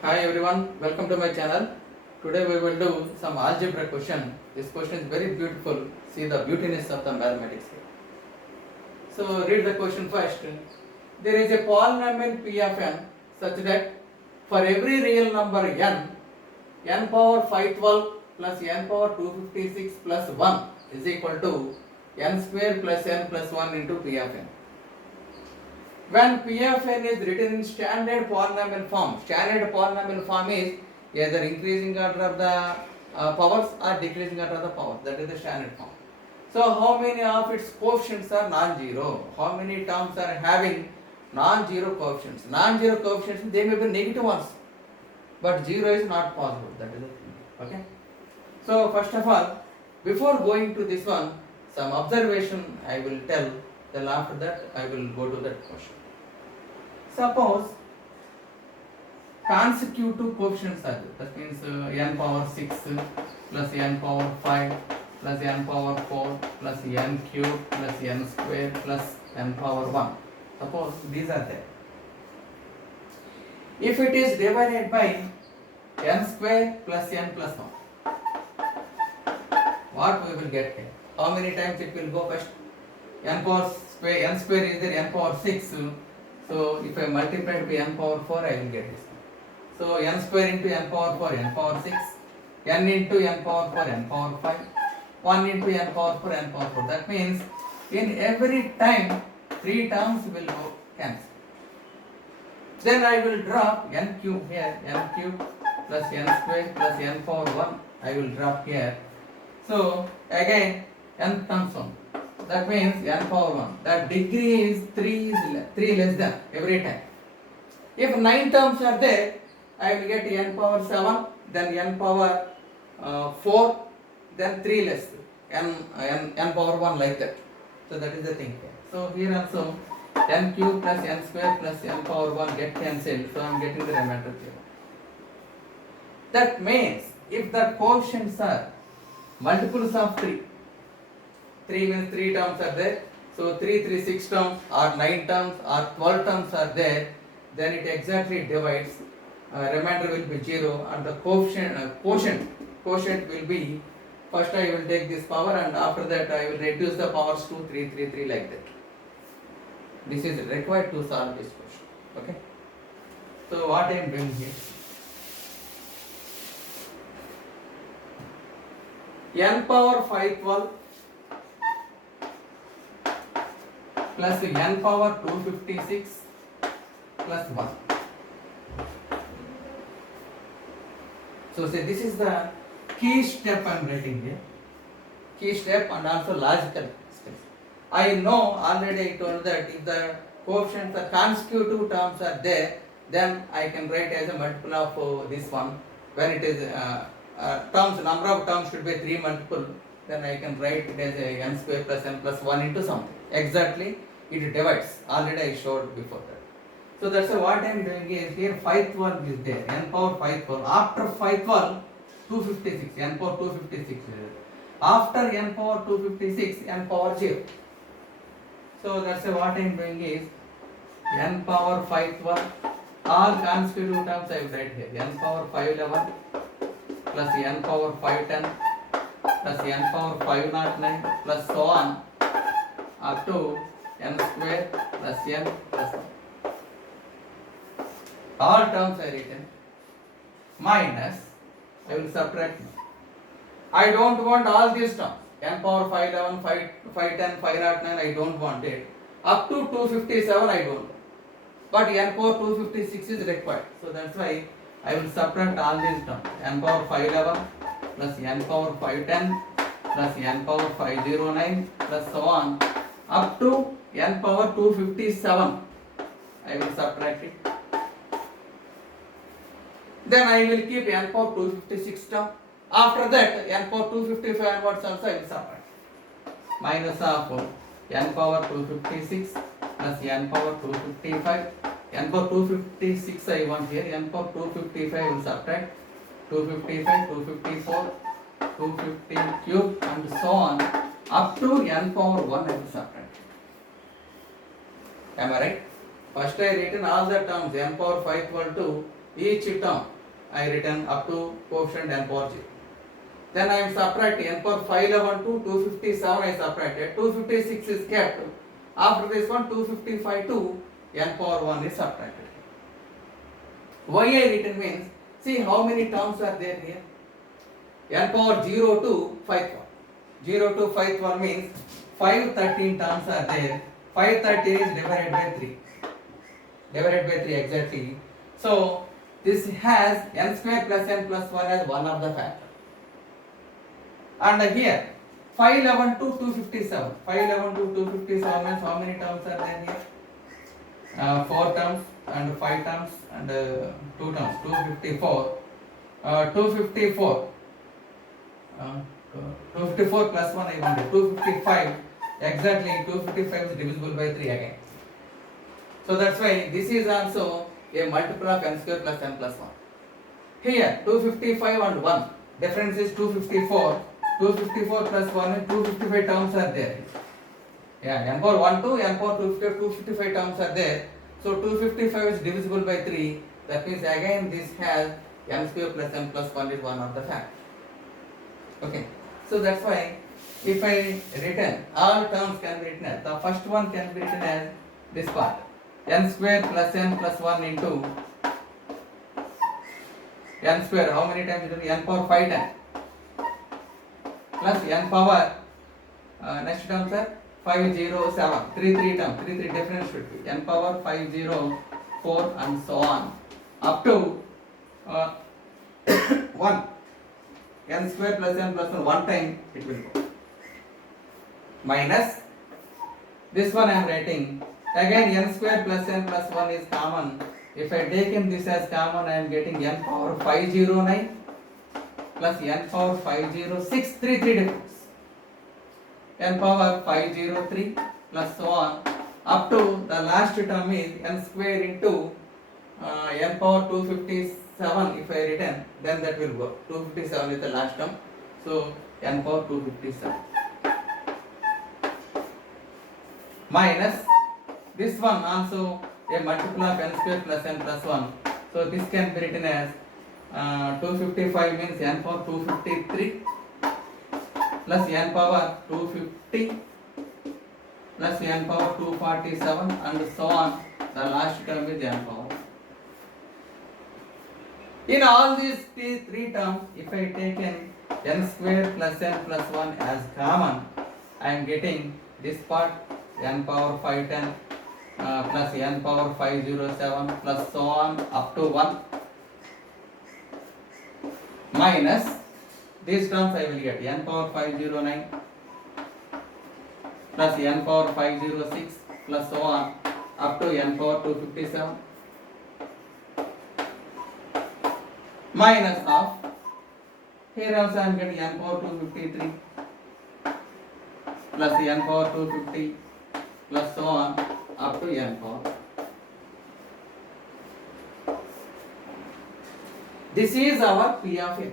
Hi everyone, welcome to my channel. Today we will do some algebra question. This question is very beautiful. See the beautiness of the mathematics here. So read the question first. There is a polynomial p of n such that for every real number n, n power 512 plus n power 256 plus 1 is equal to n square plus n plus 1 into p of n. When P of n is written in standard polynomial form is either increasing order of the powers or decreasing order of the powers. That is the standard form. So how many of its coefficients are non-zero? How many terms are having non-zero coefficients? Non-zero coefficients, they may be negative ones, but zero is not possible. That is the thing. Okay. So first of all, before going to this one, some observation I will tell. Then after that, I will go to that question. Suppose consecutive coefficients are there. That means n power 6 plus n power 5 plus n power 4 plus n cube plus n square plus n power 1. Suppose these are there. If it is divided by n square plus n plus 1, what we will get here? How many times it will go first? N square is there, n power 6. So if I multiply it by n power 4, I will get this. So n square into n power 4, n power 6, n into n power 4, n power 5, 1 into n power 4, n power 4. That means in every time 3 terms will go cancel. Then I will drop n cube here, n cube plus n square plus n power 1. I will drop here. So again n terms on. That means n power 1. That degree is 3 less than every time. If 9 terms are there, I will get n power 7, then n power 4, then 3 less, n power 1 like that. So that is the thing here. So here also n cube plus n square plus n power 1 get cancelled. So I am getting the remainder here. That means if the coefficients are multiples of 3, 3 means 3 terms are there. So 3, 6 terms or 9 terms or 12 terms are there. Then it exactly divides. Remainder will be 0 and the quotient will be, first I will take this power and after that I will reduce the powers to 3 like that. This is required to solve this question. Okay. So what I am doing here? N power 512 plus n power 256 plus 1. So say this is the key step I am writing here. Key step and also logical steps. I know already I told that if the coefficients are consecutive terms are there, then I can write as a multiple of this one. When it is number of terms should be 3 multiple, then I can write it as a n square plus n plus 1 into something. Exactly it divides. Already I showed before that. So that's what I am doing is here 512 is there, n power 512. After 512, 256, n power 256 is there. After n power 256, n power 0. So that's what I am doing is n power 512, all consecutive terms I will write here. N power 511 plus n power 510 plus n power 509 plus so on up to n square plus n plus 1. All terms are written minus, I will subtract. I don't want all these terms. N power 511, 510, 509, I don't want it. Up to 257, I don't. But n power 256 is required. So that's why I will subtract all these terms. N power 511 plus n power 510 plus n power 509 plus so on up to n power 257. I will subtract it. Then I will keep n power 256 term. After that, n power 255 onwards also I will subtract. Minus of n power 256 plus n power 255. N power 256 I want here. N power 255 I will subtract. 255, 254, 250 cube and so on up to n power 1 I will subtract. Am I right? First I written all the terms n power 5 equal to each term I written up to coefficient n power 0. Then I am subtracting n power 511 to 257 I subtracted, 256 is kept. After this one 255 to n power 1 is subtracted. Why I written means, see how many terms are there here. N power 0 to 5th one. 0 to 5th one means 513 terms are there. 513 is divided by 3. Divided by 3 exactly. So this has n square plus n plus 1 as one of the factor. And here 511 to 257. 511 to 257 means how many terms are there here? 4 terms and 5 terms and 2 terms. 254. 254. 254 plus 1 I wanted. 255. Exactly 255 is divisible by 3 again. So that's why this is also a multiple of n square plus n plus 1. Here 255 and 1. Difference is 254. 254 plus 1 and 255 terms are there. Yeah, n power 1 to n power 255 terms are there. So 255 is divisible by 3. That means again this has n square plus n plus 1 is one of the factors. Okay. So that's why if I written all terms can be written as, the first one can be written as this part, n square plus n plus 1 into n square, how many times it will be n power 510 plus n power next terms are 507, 3 terms, 3 difference should be n power 504 and so on up to 1, n square plus n plus 1 time it will go, minus this one I am writing again n square plus n plus 1 is common. If I taken this as common I am getting n power 509 plus n power 506, 3 difference, n power 503 plus so on up to the last term is n square into n power 257 if I written, then that will work. 257 is the last term, so n power 257 minus this one also a multiple of n square plus n plus 1, so this can be written as 255 means n power 253 plus n power 250 plus n power 247 and so on, the last term is n power. In all these three terms, if I taken n square plus n plus 1 as common, I am getting this part n power 510 plus n power 507 plus so on up to 1 minus these terms I will get n power 509 plus n power 506 plus so on up to n power 257 minus of, here also I am getting n power 253 plus n power 250 plus so on up to n power. This is our P of A.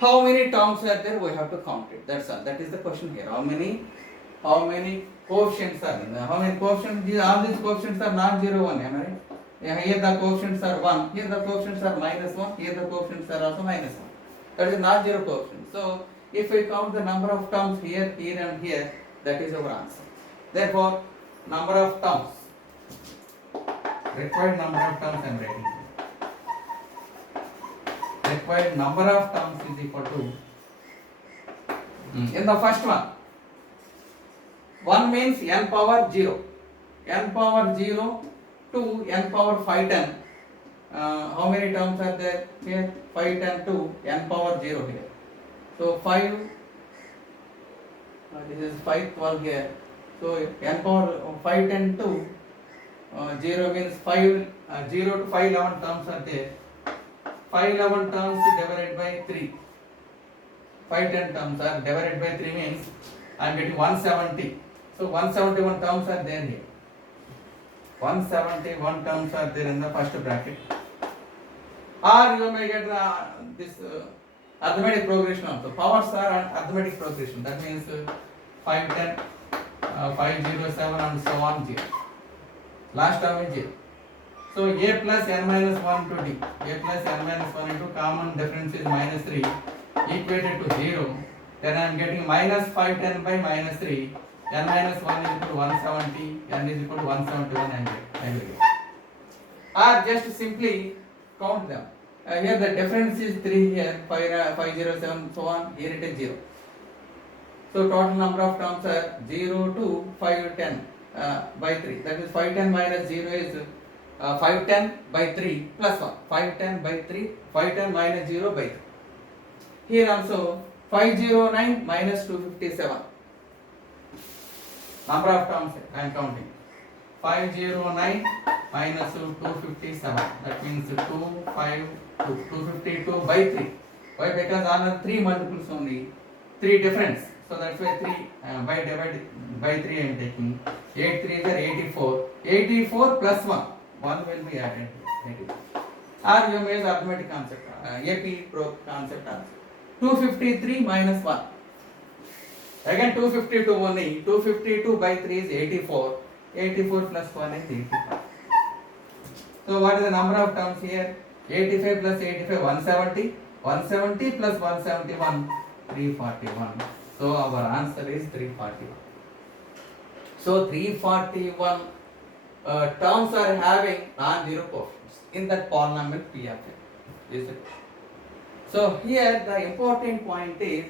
How many terms are there? We have to count it. That's all. That is the question here. How many coefficients are there? How many coefficients? All these coefficients are non-zero one. Am I right? Yeah, here the coefficients are 1. Here the coefficients are -1. Here the coefficients are also -1. That is non-zero coefficient. So if we count the number of terms here, here and here, that is our answer. Therefore, number of terms, required number of terms I am writing. Required number of terms is equal to, in the first one, 1 means n power 0. N power 0 to n power 510. How many terms are there here? 510 to n power 0 here. So 5, this is 512 here. So n power 510 to 0 means 0 to 511 terms are there. 511 terms divided by 3. 510 terms are divided by 3 means I am getting 170. So 171 terms are there here. 171 terms are there in the first bracket. Or you may get this arithmetic progression also. Powers are arithmetic progression. That means 510, 507 and so on 0. last term is 0. So a plus n minus 1 into d, a plus n minus 1 into common difference is minus 3 equated to 0. Then I am getting minus 510 by minus 3, n minus 1 is equal to 170, n is equal to 171 and aggregate. Or just simply count them. Here the difference is 3 here, 507 so on, here it is 0. So total number of terms are 0 to 510 by 3. That is 510 minus 0 is 510 by 3 plus 1. 510 by 3, 510 minus 0 by 3. Here also 509 minus 257. Number of terms I am counting. 509 minus 257. That means 252 by 3. Why? Because all are 3 multiples only. 3 difference. So that's why 3 by divided by 3 I am taking. 8 3 is 84. 84 plus 1. 1 will be added. 84. Or you may use arithmetic concept. AP Pro concept also. 253 minus 1. Again 252 only. 252 by 3 is 84. 84 plus 1 is 85. So what is the number of terms here? 85 plus 85, 170. 170 plus 171, 341. So our answer is 341. So 341 terms are having non-zero coefficients in that polynomial P of n. Is it? So here the important point is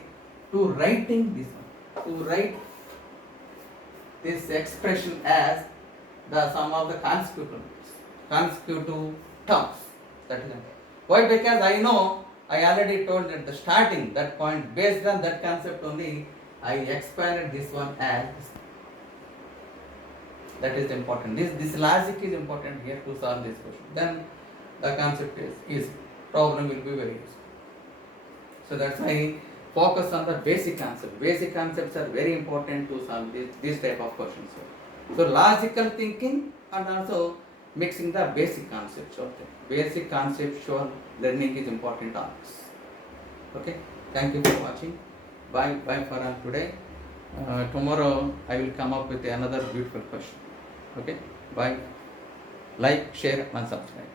to writing this one. To write this expression as the sum of the consecutive terms. That is it. Why? Because I know, I already told at the starting that point, based on that concept only, I expanded this one as this. That is important. This logic is important here to solve this question. Then the concept is easy. Problem will be very easy. So that's why focus on the basic concept. Basic concepts are very important to solve this type of questions. So logical thinking and also mixing the basic concepts. Okay. Basic conceptual learning is important on this. Okay. Thank you for watching. Bye for all today. Tomorrow I will come up with another beautiful question. Okay. Bye. Like, share and subscribe.